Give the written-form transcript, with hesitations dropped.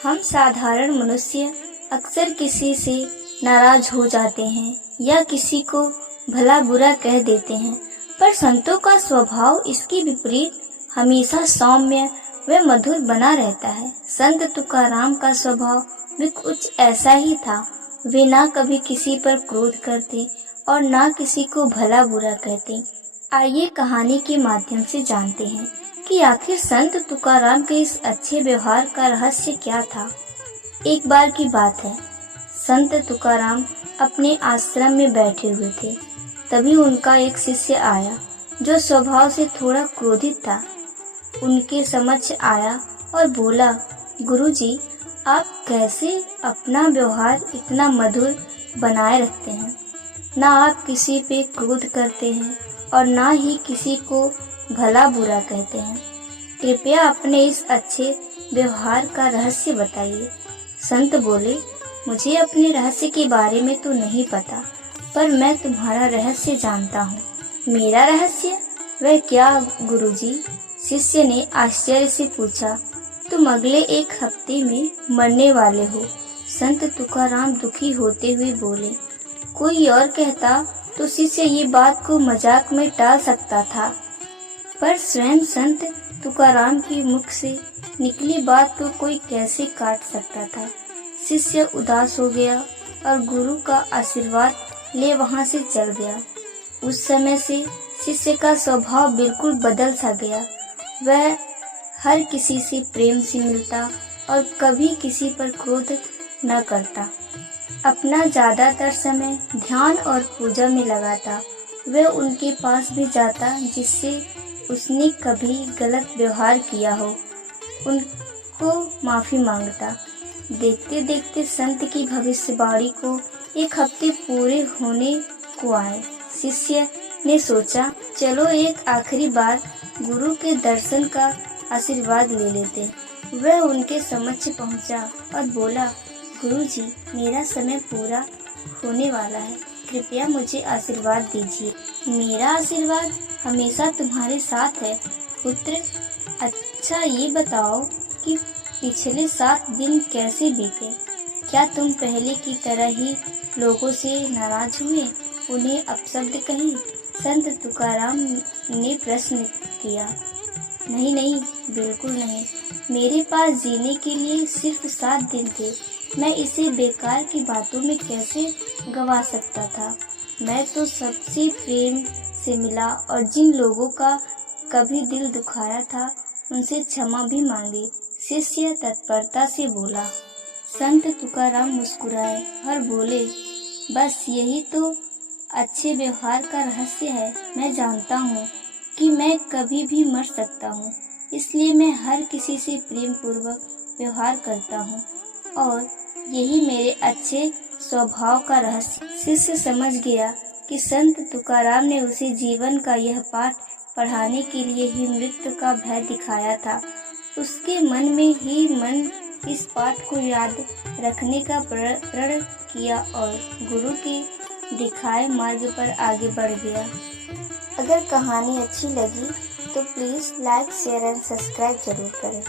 हम साधारण मनुष्य अक्सर किसी से नाराज हो जाते हैं या किसी को भला बुरा कह देते हैं, पर संतों का स्वभाव इसके विपरीत हमेशा सौम्य व मधुर बना रहता है। संत तुकाराम का स्वभाव भी कुछ ऐसा ही था। वे ना कभी किसी पर क्रोध करते और ना किसी को भला बुरा कहते। आइए कहानी के माध्यम से जानते हैं कि आखिर संत तुकाराम के इस अच्छे व्यवहार का रहस्य क्या था। एक बार की बात है, संत तुकाराम अपने आश्रम में बैठे हुए थे। तभी उनका एक शिष्य आया जो स्वभाव से थोड़ा क्रोधित था। उनके समक्ष आया और बोला, गुरुजी, आप कैसे अपना व्यवहार इतना मधुर बनाए रखते हैं। ना आप किसी पे क्रोध करते हैं और ना ही किसी को भला बुरा कहते हैं। कृपया अपने इस अच्छे व्यवहार का रहस्य बताइए। संत बोले, मुझे अपने रहस्य के बारे में तो नहीं पता, पर मैं तुम्हारा रहस्य जानता हूँ। मेरा रहस्य? वह क्या गुरुजी? शिष्य ने आश्चर्य से पूछा। तुम अगले एक हफ्ते में मरने वाले हो। संत तुकाराम दुखी होते हुए बोले। कोई और कहता तो शिष्य ये बात को मजाक में टाल सकता था, पर स्वयं संत तुकाराम के मुख से निकली बात को कोई कैसे काट सकता था। शिष्य उदास हो गया और गुरु का आशीर्वाद ले वहां से चल गया। उस समय से शिष्य का स्वभाव बिल्कुल बदल सा गया। वह हर किसी से प्रेम से मिलता और कभी किसी पर क्रोध न करता। अपना ज्यादातर समय ध्यान और पूजा में लगाता। वह उनके पास भी जाता जिससे उसने कभी गलत व्यवहार किया हो, उनको माफी मांगता। देखते देखते संत की भविष्यवाणी को एक हफ्ते पूरे होने को आए। शिष्य ने सोचा, चलो एक आखिरी बार गुरु के दर्शन का आशीर्वाद ले लेते। वह उनके समक्ष पहुंचा और बोला, गुरुजी, मेरा समय पूरा होने वाला है, कृपया मुझे आशीर्वाद दीजिए। मेरा आशीर्वाद हमेशा तुम्हारे साथ है पुत्र। अच्छा ये बताओ कि पिछले 7 दिन कैसे बीते? क्या तुम पहले की तरह ही लोगों से नाराज हुए, उन्हें अपशब्द कहे? संत तुकाराम ने प्रश्न किया। नहीं नहीं, बिल्कुल नहीं। मेरे पास जीने के लिए सिर्फ 7 दिन थे। मैं इसे बेकार की बातों में कैसे गवा सकता था। मैं तो सबसे प्रेम से मिला और जिन लोगों का कभी दिल दुखाया था उनसे क्षमा भी मांगी। शिष्य तत्परता से बोला। संत तुकाराम मुस्कुराए और बोले, बस यही तो अच्छे व्यवहार का रहस्य है। मैं जानता हूँ कि मैं कभी भी मर सकता हूँ, इसलिए मैं हर किसी से प्रेम पूर्वक व्यवहार करता हूँ और यही मेरे अच्छे स्वभाव का रहस्य। शिष्य समझ गया कि संत तुकाराम ने उसे जीवन का यह पाठ पढ़ाने के लिए ही मृत्यु का भय दिखाया था। उसके मन में ही मन इस पाठ को याद रखने का प्रण किया और गुरु के दिखाए मार्ग पर आगे बढ़ गया। अगर कहानी अच्छी लगी तो please like, share and subscribe जरूर करें।